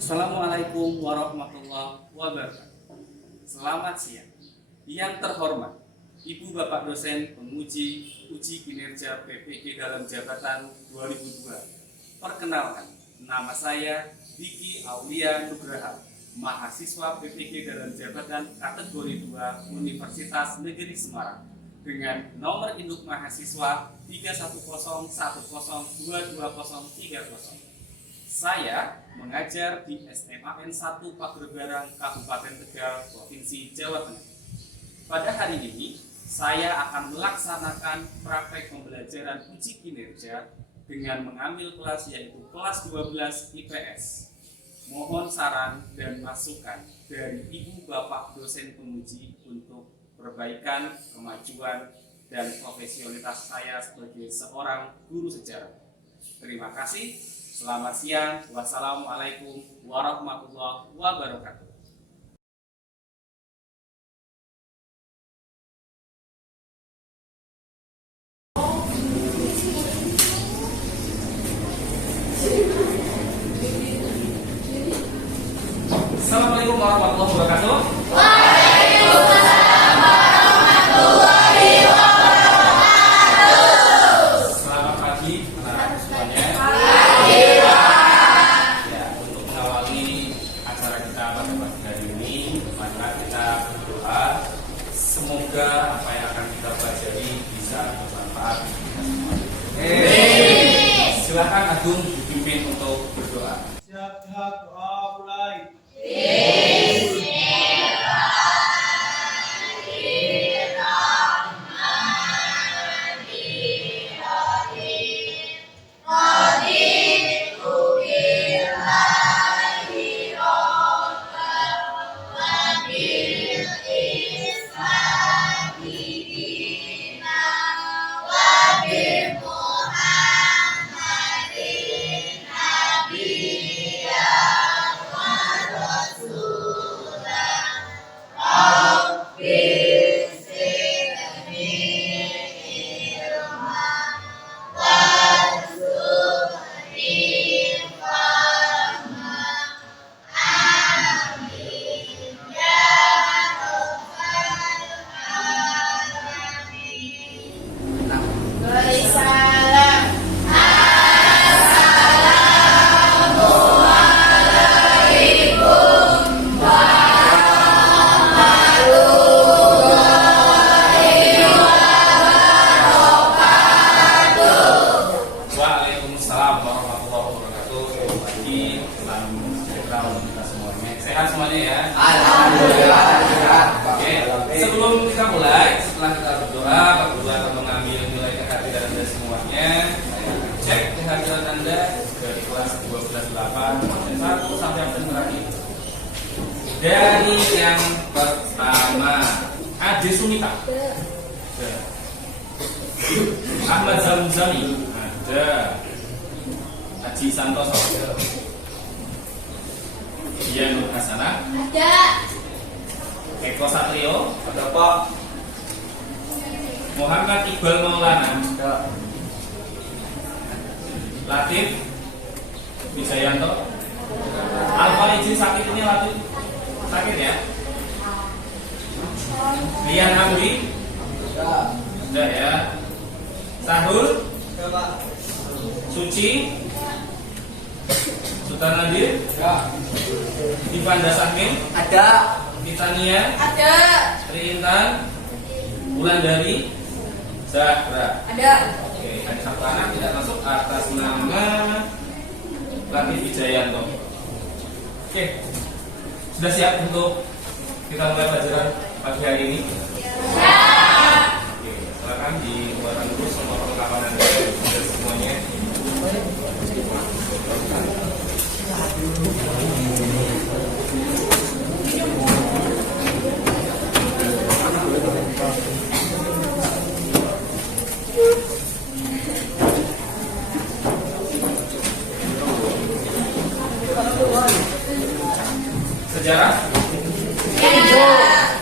Assalamualaikum warahmatullahi wabarakatuh. Selamat siang. Yang terhormat, Ibu Bapak dosen penguji uji kinerja PPG dalam jabatan 2002. Perkenalkan, nama saya Diki Aulia Nugraha, mahasiswa PPG dalam jabatan kategori 2 Universitas Negeri Semarang dengan nomor induk mahasiswa 310102230. Saya mengajar di SMAN 1 Pagerberang, Kabupaten Tegal, Provinsi Jawa Tengah. Pada hari ini, saya akan melaksanakan praktek pembelajaran uji kinerja dengan mengambil kelas yaitu kelas 12 IPS. Mohon saran dan masukan dari Ibu Bapak dosen penguji untuk perbaikan, kemajuan, dan profesionalitas saya sebagai seorang guru sejarah. Terima kasih. Selamat siang. Wassalamualaikum warahmatullahi wabarakatuh. Assalamualaikum warahmatullahi wabarakatuh. Waalaikumsalam warahmatullahi wabarakatuh. Selamat pagi anak-anak semuanya. Ya, untuk mengawali acara kita pada pagi hari ini, maka kita berdoa semoga apa yang akan kita pelajari bisa bermanfaat bagi kita semua. Silakan Agung dipimpin untuk berdoa. Siap-siap doa mulai. Waalaikumsalam warahmatullahi wabarakatuh. Pagi, salam sejahtera untuk kita semuanya. Sehat semuanya ya. Alhamdulillah. Oke. Sebelum kita mulai, setelah kita berdoa, Pak Guru akan mengambil nilai kehadiran Anda semuanya. Saya akan cek kehadiran Anda dari kelas 12-8, absen 1 sampai absen terakhir. Dari yang pertama, Ade Sumita. Ada. Ahmad Zamzami. Ada. Haji Santoso. Dian Nur Hasanah. Ada. Eko Satrio. Ada Pak. Muhammad Iqbal Maulana. Ada. Latif Wijayanto. Alfa izin sakit ini Latif. Sakit ya? Lian Amri. Ada. Ada ya. Sahul. Ada Pak. Suci. Sultan Nadir. Ada. Ivan Dasakmin. Ada. Titania. Ada. Tri Intan. Wulandari Zahra. Ada. Oke, ada satu anak tidak masuk atas nama Latif Wijayanto. Oke, sudah siap untuk kita mulai pelajaran pagi hari ini? Oke, silakan dikeluarkan dulu semua perlengkapan Anda dan semuanya. Sejarah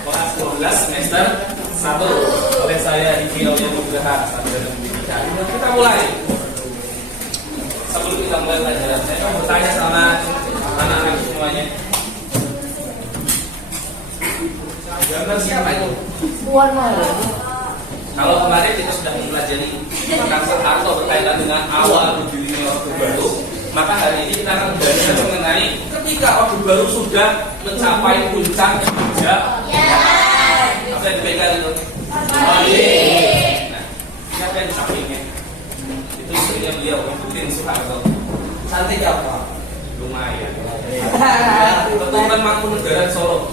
kelas 12 semester 1 oleh saya Diki Aulia Nugraha, Sarjana Pendidikan. Kita mulai. Sebelum kita mulai pelajaran, saya mau bertanya sama anak-anak semuanya. Gambar siapa itu? Kalau kemarin kita sudah mempelajari tentang Soeharto berkaitan dengan awal berdirinya Orde Baru, maka hari ini kita akan belajar mengenai ketika Orde Baru sudah mencapai puncak sejak apa yang dipegang itu? Nah, siapa yang di sampingnya? Itu istrinya beliau, Ibu Soeharto. Cantik apa? Lumayan. Keturunan Mangkunegaran Solo,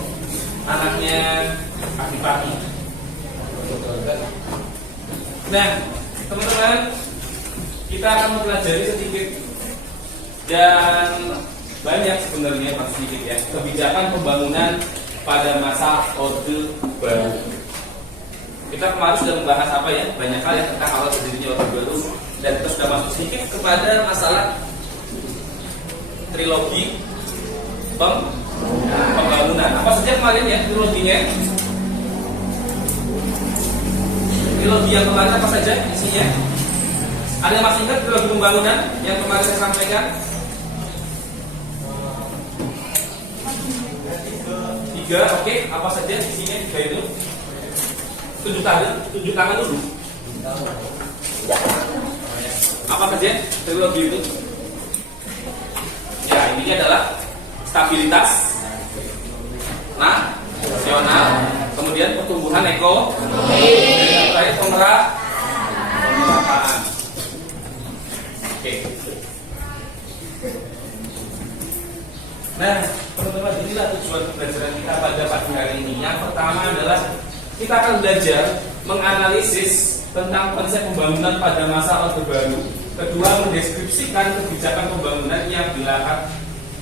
anaknya Adipati. Nah, teman-teman, kita akan mempelajari sedikit dan banyak sebenarnya pas sedikit ya kebijakan pembangunan pada masa Orde Baru. Kita kemarin sudah membahas apa ya, banyak hal ya tentang awal berdirinya Orde Baru, dan kita sudah masuk sedikit kepada masalah trilogi pembangunan. Apa saja kemarin ya triloginya? Trilogi yang kemarin apa saja isinya? Ada yang masih ingat trilogi pembangunan yang kemarin saya sampaikan? 3, oke. Apa saja isinya 3 itu? Tunjuk tangan dulu. Apa saja trilogi itu? Ya, ini adalah stabilitas nasional, kemudian pertumbuhan ekonomi, dan terakhir pemerataan. Oke. Nah, teman-teman, inilah tujuan pembelajaran kita pada pagi hari ini. Yang pertama adalah kita akan belajar menganalisis tentang konsep pembangunan pada masa Orde Baru. Kedua, mendeskripsikan kebijakan pembangunan yang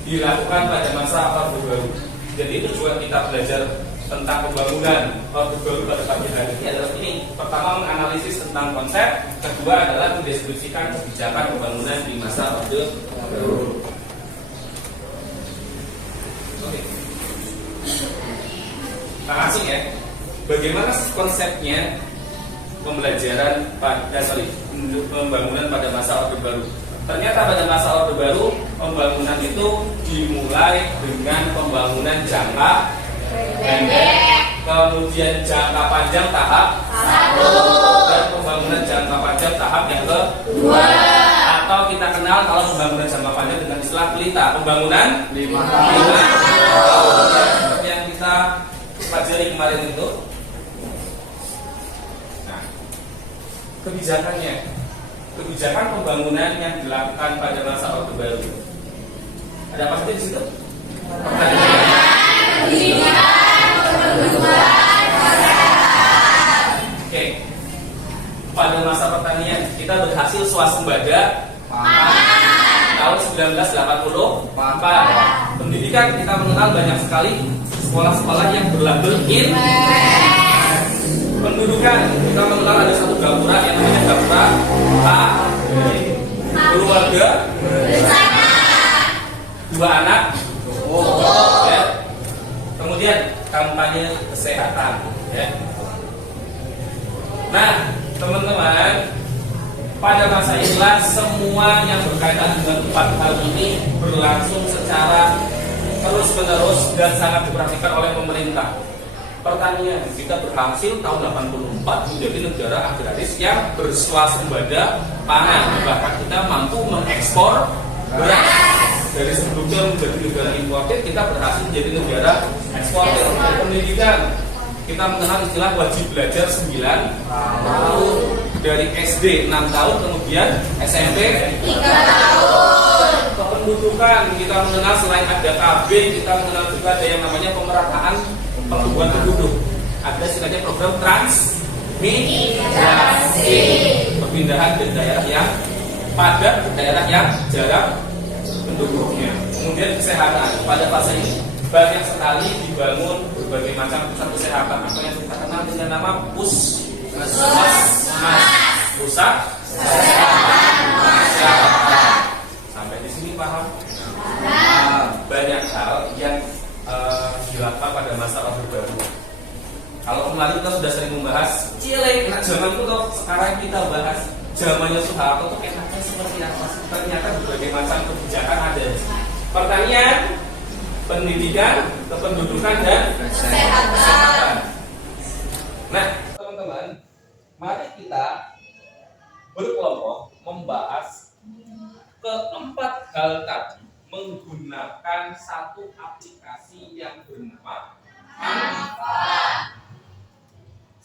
dilakukan pada masa Orde Baru. Jadi tujuan kita belajar tentang pembangunan Orde Baru pada pagi hari ini adalah ini. Pertama, menganalisis tentang konsep. Kedua adalah mendeskripsikan kebijakan pembangunan di masa Orde Baru. Oke. Kang Asing ya, bagaimana konsepnya pembelajaran pembangunan pada masa Orde Baru? Ternyata pada masa Orde Baru pembangunan itu dimulai dengan pembangunan jangka pendek, kemudian jangka panjang tahap 1, dan pembangunan jangka panjang tahap yang kedua, atau kita kenal kalau pembangunan jangka panjang dengan istilah pelita, pembangunan 5 tahun yang kita pelajari kemarin itu. Nah, kebijakan pembangunan yang dilakukan pada masa Orde Baru. Ada apa saja di situ? Oke. Pada masa pertanian kita berhasil swasembada tahun 1984. Pendidikan kita mengenal banyak sekali sekolah-sekolah yang berlabel pendudukan kita mengenal ada satu gapura yang namanya gapura keluarga berencana, 2 anak ya. Kemudian kampanye kesehatan ya. Nah, teman-teman, pada masa inilah semua yang berkaitan dengan 4 hal ini berlangsung secara terus-menerus dan sangat diperhatikan oleh pemerintah. Pertanian kita berhasil tahun 84 menjadi negara agraris yang berswasembada pangan, bahkan kita mampu mengekspor beras. Dari sebelumnya menjadi negara importer, kita berhasil menjadi negara eksportir. Pendidikan kita mengenal istilah wajib belajar 9 tahun. Dari SD 6 tahun, kemudian SMP 3 tahun. Kependudukan kita mengenal selain ada KB, kita mengenal juga ada yang namanya pemerataan pertumbuhan penduduk. Ada istilahnya program transmigrasi, perpindahan dari daerah yang padat ke daerah yang jarang penduduknya. Kemudian kesehatan, pada fase ini banyak sekali dibangun berbagai macam pusat kesehatan, apa yang kita kenal dengan nama puskesmas, pusat kesehatan masyarakat. Sampai di sini paham? Banyak hal yang dilakukan pada masa Orde Baru. Kalau kemarin kita sudah sering membahas cilik, nah zaman itu sekarang kita bahas zamannya Soeharto itu enaknya seperti apa? Ternyata berbagai macam kebijakan ada. Pertanyaan, pendidikan, kependudukan dan kesehatan. Nah, teman-teman, mari kita berkelompok membahas keempat hal tadi menggunakan satu aplikasi yang bernama Canva.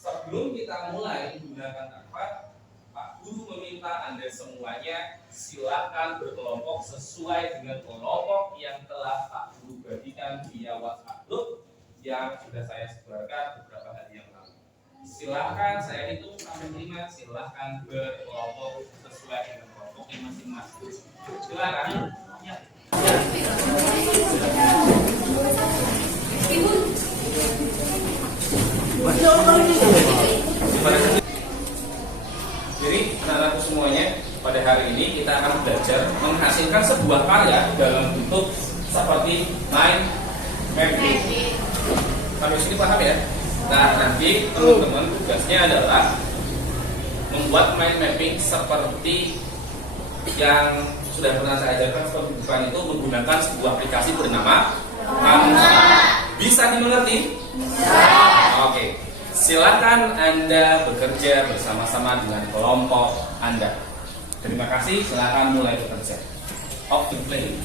Sebelum kita mulai menggunakan Canva, Pak Guru meminta Anda semuanya silakan berkelompok sesuai dengan kelompok yang telah Pak Guru bagikan via WhatsApp group yang sudah saya sebarkan beberapa hari yang lalu. Silakan, saya hitung sampai 5, silakan berkelompok sesuai dengan kelompoknya masing-masing. Silakan. Ya. Jadi anak-anakku semuanya, pada hari ini kita akan belajar menghasilkan sebuah karya dalam bentuk seperti mind mapping. Sampai sini paham ya? Nah, nanti teman-teman tugasnya adalah membuat mind mapping seperti yang sudah pernah saya ajarkan seperti depan itu, menggunakan sebuah aplikasi bernama Canva. Bisa dimengerti? Oke. Silakan Anda bekerja bersama-sama dengan kelompok Anda. Terima kasih, silakan mulai bekerja. Off the play.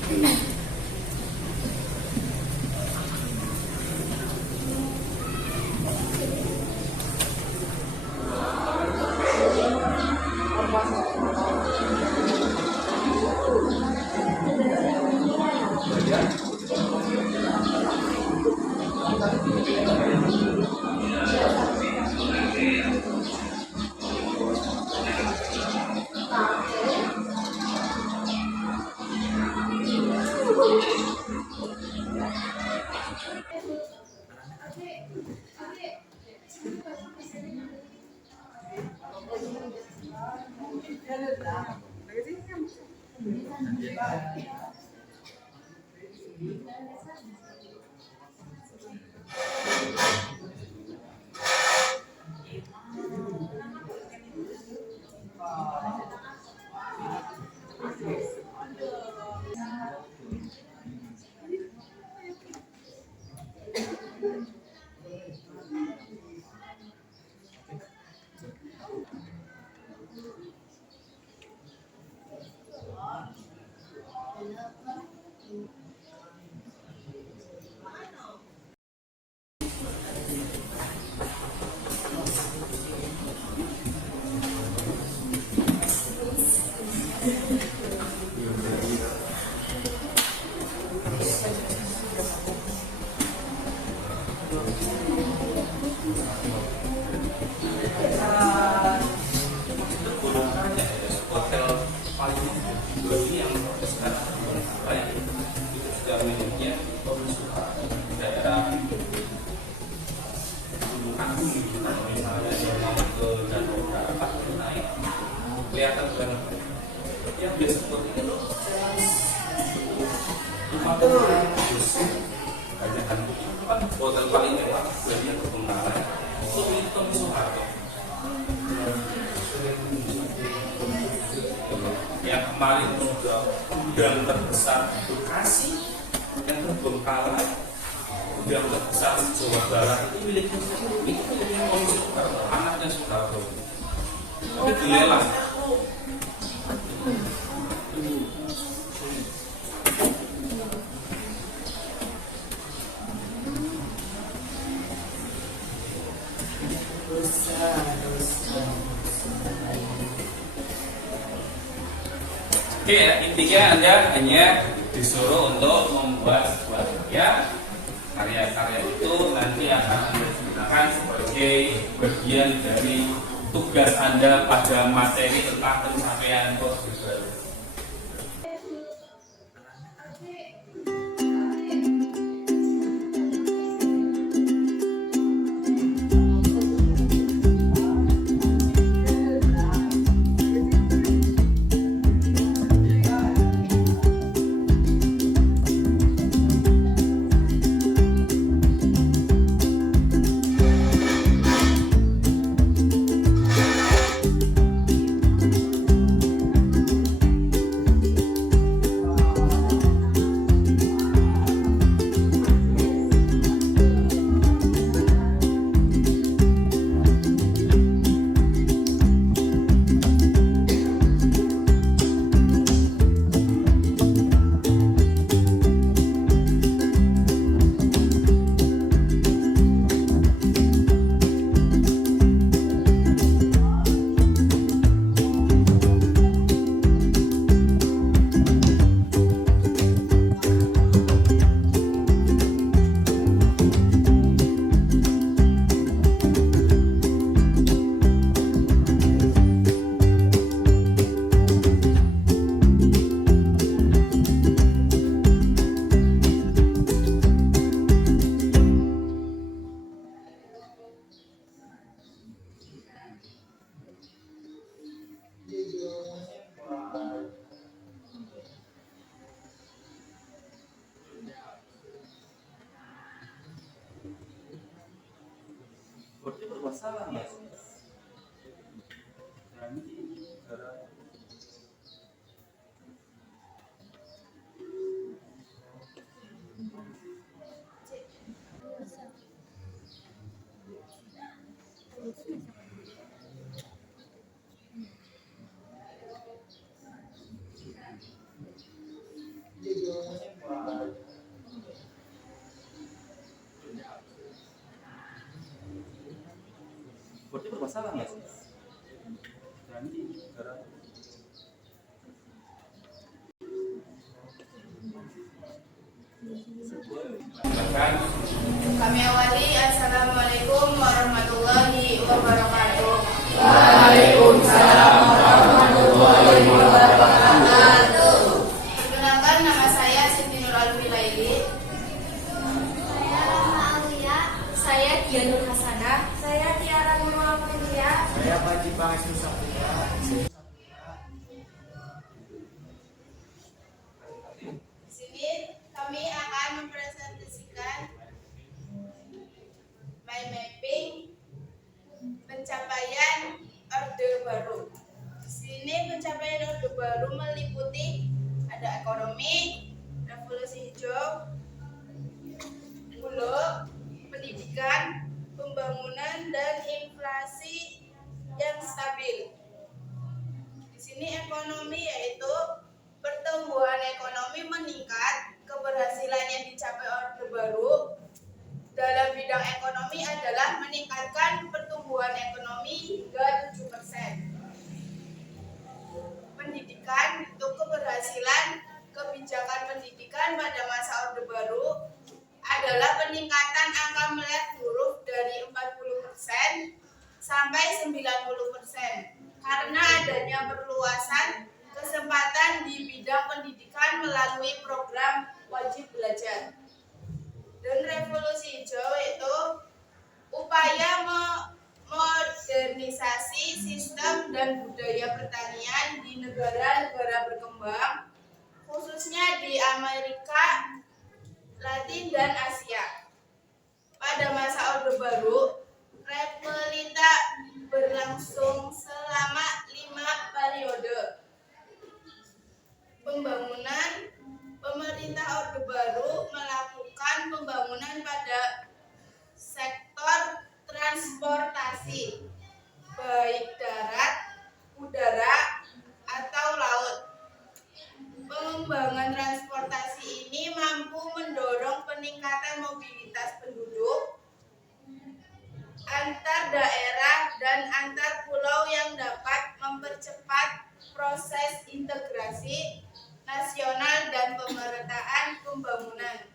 Kelihatan banget yang biasa seperti ini loh. Kan hotel paling mewah berarti yang Kebengkalan itu Hilton Soeharto. Yang kemarin gudang terbesar Bekasi, yang Kebengkalan, gudang terbesar Jawa Barat itu miliknya Om Soeharto, anaknya Soeharto. Itu dilelang. Oke ya, intinya Anda hanya disuruh untuk membuat sebuah karya itu nanti akan Anda gunakan sebagai bagian dari tugas Anda pada materi tentang pencapaian Orde Baru. Orde bermasalah nggak sih? Orde bermasalah nggak sih? Kami awali, Assalamualaikum warahmatullahi wabarakatuh. Waalaikumsalam warahmatullahi wabarakatuh. Perkenalkan, nama saya Siti Nur Alfilaili. Saya Rahma Aulia. Saya Dianur Hasanah. Saya Tiara Nurul Aprilia. Saya Panji Pangestu Saputra. Di sini kami akan mempresentasikan mind mapping pencapaian Orde Baru. Di sini pencapaian Orde Baru meliputi ada ekonomi, revolusi hijau, bulog, pendidikan, pembangunan, dan inflasi yang stabil. Di sini ekonomi yaitu pertumbuhan ekonomi meningkat, keberhasilan yang dicapai Orde Baru dalam bidang ekonomi adalah meningkatkan pertumbuhan ekonomi hingga 7%. Pendidikan itu keberhasilan kebijakan pendidikan pada masa Orde Baru adalah peningkatan angka melek huruf dari 40% sampai 90% karena adanya perluasan kesempatan di bidang pendidikan melalui program wajib belajar. Dan revolusi hijau itu upaya modernisasi sistem dan budaya pertanian di negara-negara berkembang, khususnya di Amerika Latin dan Asia. Pada masa Orde Baru, Repelita berlangsung selama 5 periode. Pembangunan pemerintah Orde Baru melakukan pembangunan pada sektor transportasi, baik darat, udara, atau laut. Pengembangan transportasi ini mampu mendorong peningkatan mobilitas penduduk antar daerah dan antar proses integrasi nasional dan pemerataan pembangunan.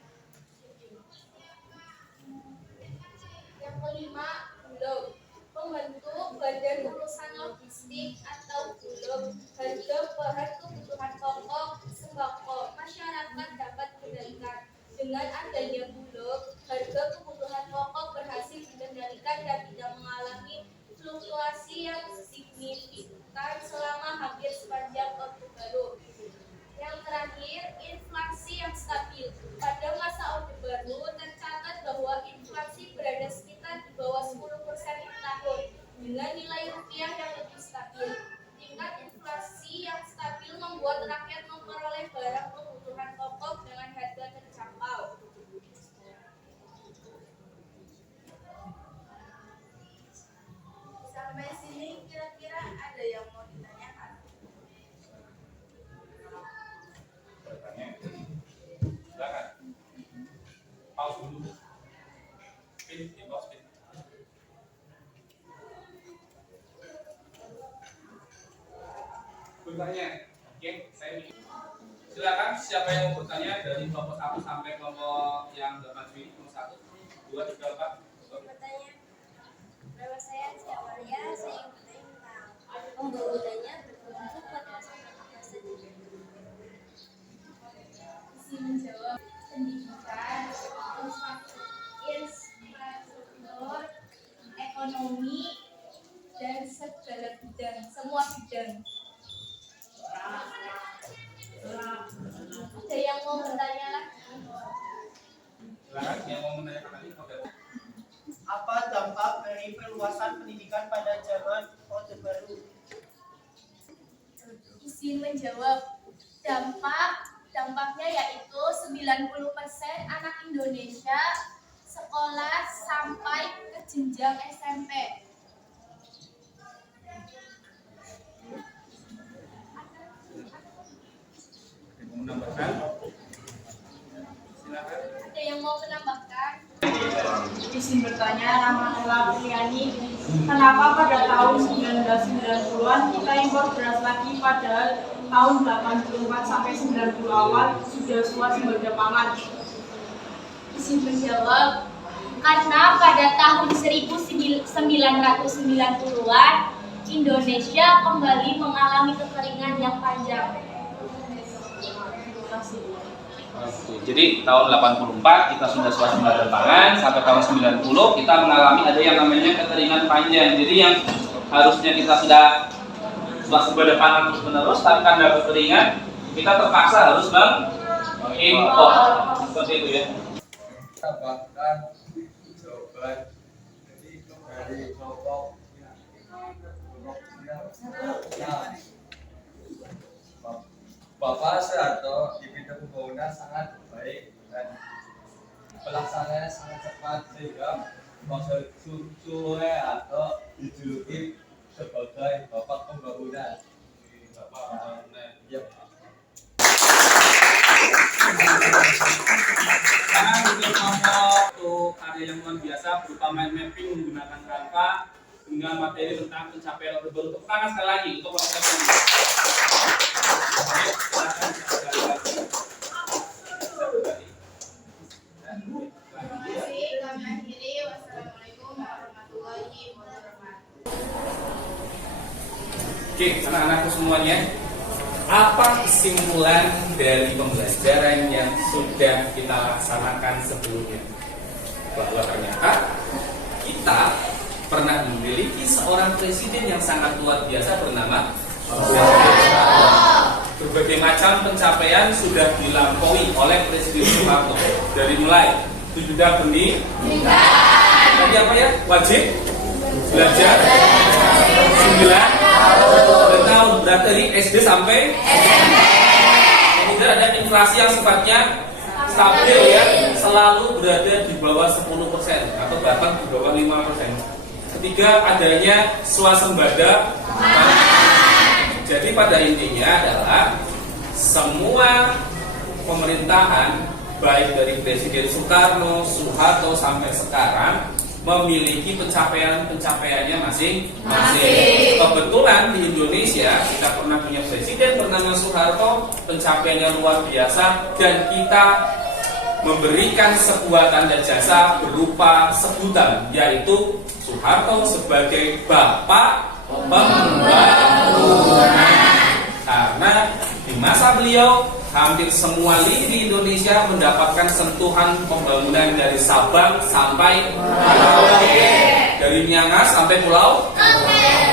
Yang kelima, Bulog. Membentuk badan urusan logistik atau Bulog. Harga bahan kebutuhan pokok sembako masyarakat dapat dikendalikan. Dengan adanya Bulog, harga kebutuhan pokok berhasil dikendalikan dan tidak mengalami fluktuasi yang signifikan selama hampir sepanjang Orde Baru. Yang terakhir, inflasi yang stabil. Pada masa Orde Baru tercatat bahwa inflasi berada sekitar di bawah 10% per tahun dengan nilai rupiah yang lebih stabil. Tingkat inflasi yang stabil membuat rakyat memperoleh barang kebutuhan pokok dengan harga terjangkau. Sampai sini kira-kira ada yang mau ditanyakan? Bertanya. Silakan. Pause dulu. Pin, di pause, pin. Bertanya. Oke, saya ini. Silakan siapa yang mau bertanya dari kelompok 1 sampai kelompok yang 8 ini, kelompok 1, 2, 3, 4. Bertanya, nama saya Cia Maria, saya ingin bertanya tentang pembangunannya berbentuk pada aspek apa saja? Isi menjawab pendidikan, infrastruktur, ekonomi, dan segala bidang, semua bidang. Ada yang mau bertanya lagi? Silakan yang mau menanyakan lagi. Oke. Apa dampak dari perluasan pendidikan pada zaman Orde Baru? Isi menjawab dampaknya yaitu 90% anak Indonesia sekolah sampai ke jenjang SMP. Mau menambahkan? Silakan. Ada yang mau menambahkan? Izin bertanya, nama Ella Priani. Kenapa pada tahun 1990-an kita impor beras lagi padahal tahun 84 sampai 90 awal sudah swasembada pangan? Izin menjawab, karena pada tahun 1990-an Indonesia kembali mengalami kekeringan yang panjang. Oke, jadi tahun 84 kita sudah swasembada pangan, sampai tahun 90 kita mengalami ada yang namanya kekeringan panjang. Jadi yang harusnya kita sudah swasembada pangan terus-menerus, tapi karena kekeringan kita terpaksa harus mengimpor. Seperti itu ya. Tambahkan jawaban dari kelompok Bapak Soeharto di bidang pembangunan sangat baik dan pelaksananya sangat cepat sehingga Bapak Soeharto dijuluki sebagai Bapak Pembangunan. Bapak Pembangunan. Ya. Sekarang untuk kelompok karya yang luar biasa berupa mind mapping menggunakan Canva dengan materi tentang pencapaian Orde Baru. Tepuk tangan sekali lagi untuk kelompok ini. Silakan Terima kasih. Kami akhiri. Wassalamualaikum warahmatullahi wabarakatuh. Oke, anak-anakku semuanya, apa kesimpulan dari pembelajaran yang sudah kita laksanakan sebelumnya? Bahwa ternyata kita pernah memiliki seorang presiden yang sangat luar biasa bernama berbagai macam pencapaian sudah dilampaui oleh Presiden Soeharto. Dari mulai 7 benih, tadi apa ya? Wajib belajar 9 tahun, berarti dari SD sampai SMP. Kemudian ada inflasi yang sifatnya stabil ya, selalu berada di bawah 10% atau bahkan di bawah 5%. Ketiga, adanya swasembada. Jadi pada intinya adalah semua pemerintahan baik dari Presiden Soekarno, Soeharto sampai sekarang memiliki pencapaiannya masing-masing. kebetulan di Indonesia kita pernah punya presiden bernama Soeharto, pencapaiannya luar biasa, dan kita memberikan sebuah tanda jasa berupa sebutan, yaitu Soeharto sebagai Bapak Pembangunan. Karena di masa beliau hampir semua lini di Indonesia mendapatkan sentuhan pembangunan dari Sabang sampai Merauke, dari Miangas sampai Pulau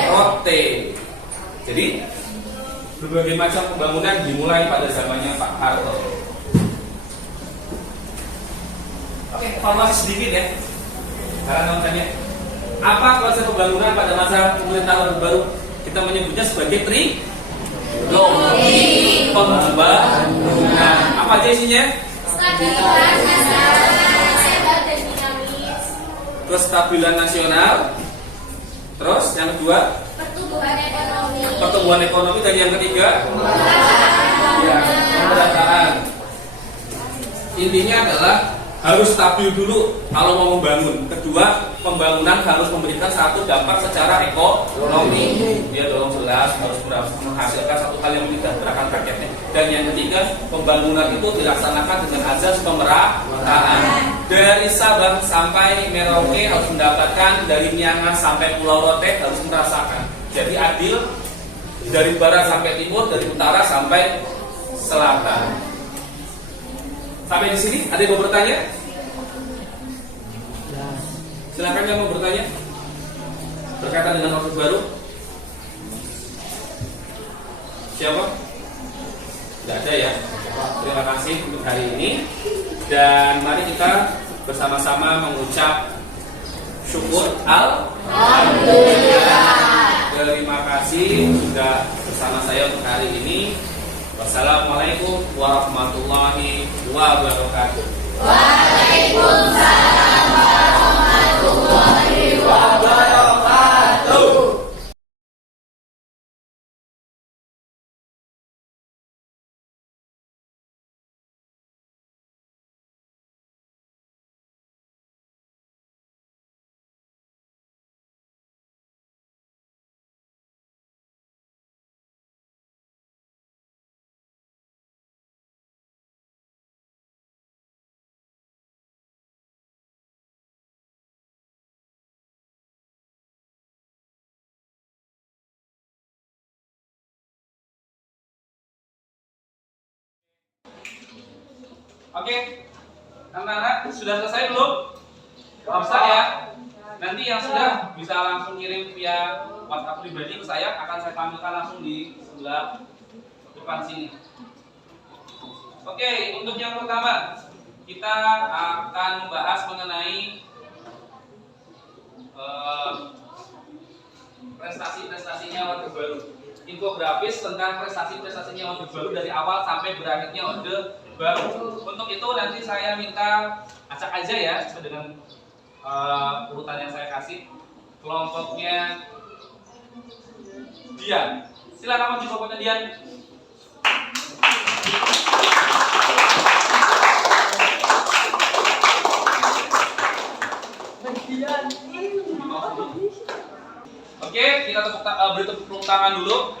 Rote. Jadi berbagai macam pembangunan dimulai pada zamannya Pak Harto. Oke, evaluasi sedikit ya. Karena namanya apa konsep pembangunan pada masa pemerintahan Orde Baru? Kita menyebutnya sebagai trilogi pembangunan. Apa aja isinya? Stabilitas nasional, sehat dan dinamis. Kestabilan nasional. Terus yang kedua, Pertumbuhan ekonomi. pertumbuhan ekonomi, dan yang ketiga, ya, pemerataan. Intinya adalah harus stabil dulu kalau mau membangun. Kedua, pembangunan harus memberikan satu dampak secara ekonomi. Dia dong jelas harus menghasilkan satu hal yang menyejahterakan rakyatnya. Dan yang ketiga, pembangunan itu dilaksanakan dengan azas pemerataan. Dari Sabang sampai Merauke harus mendapatkan, dari Miangas sampai Pulau Rote harus merasakan. Jadi adil, dari barat sampai timur, dari utara sampai selatan. Sampai di sini ada yang mau bertanya? Silakan yang mau bertanya berkaitan dengan Orde Baru. Siapa? Tidak ada ya. Terima kasih untuk hari ini. Dan mari kita bersama-sama mengucap syukur Alhamdulillah. Terima kasih sudah bersama saya untuk hari ini. Wassalamualaikum warahmatullahi wabarakatuh. Waalaikumsalam warahmatullahi wabarakatuh. Oke, anak-anak sudah selesai belum? Bisa ya. Nanti yang sudah bisa langsung kirim via WhatsApp pribadi ke saya, akan saya tampilkan langsung di sebelah depan sini. Oke, untuk yang pertama kita akan membahas mengenai prestasi-prestasinya Orde Baru. Infografis tentang prestasi-prestasinya Orde Baru dari awal sampai berakhirnya Orde Baru. Untuk itu nanti saya minta acak aja ya sesuai dengan urutan yang saya kasih. Kelompoknya Dian. Silakan maju kelompoknya Dian. Oke, kita beri tepuk tangan dulu.